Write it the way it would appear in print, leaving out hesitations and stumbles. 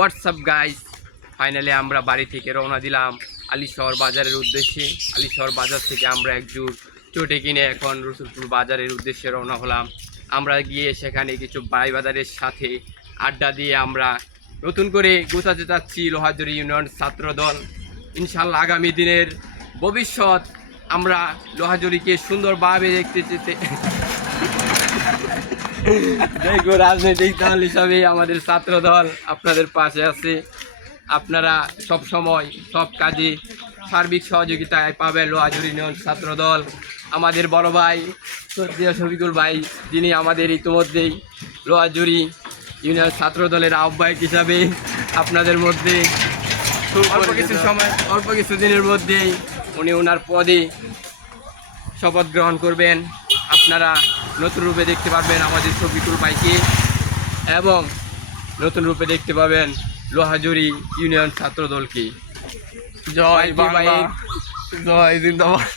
WhatsApp guys, finally আমরা বাড়ি থেকে রওনা দিলাম আলীশহর বাজারের উদ্দেশ্যে। আলীশহর বাজার থেকে আমরা একজোড় চটে কিনে এখন রসুলপুর বাজারের উদ্দেশ্যে রওনা হলাম। আমরা গিয়ে সেখানে কিছু ভাই বাজারের সাথে আড্ডা দিয়ে আমরা নতুন করে গোছাতে চাচ্ছি লোহাজুরি ইউনিয়ন ছাত্র দল। ইনশাল্লাহ আগামী দিনের ভবিষ্যৎ আমরা লোহাজুরিকে সুন্দরভাবে দেখতে চেতে রাজনৈতিক দল হিসাবে আমাদের ছাত্র দল আপনাদের পাশে আছে। আপনারা সব সময় সব কাজে সার্বিক সহযোগিতায় পাবেন লোহাজুরি ইউনিয়ন ছাত্র দল। আমাদের বড় ভাই শ্রদ্ধেয় শফিকুল ভাই, যিনি আমাদের ইতিমধ্যেই লোহাজুরি ইউনিয়ন ছাত্র দলের আহ্বায়ক হিসাবে আপনাদের মধ্যে অল্প কিছু দিনের মধ্যেই উনি ওনার পদে শপথ গ্রহণ করবেন। আপনারা নতুন রূপে দেখতে পারবেন আমাদের শফিকুল ভাইকে এবং নতুন রূপে দেখতে পাবেন লোহাজুরি ইউনিয়ন ছাত্র দলকে। জয় বাংলা, জয় জিন্দাবাদ।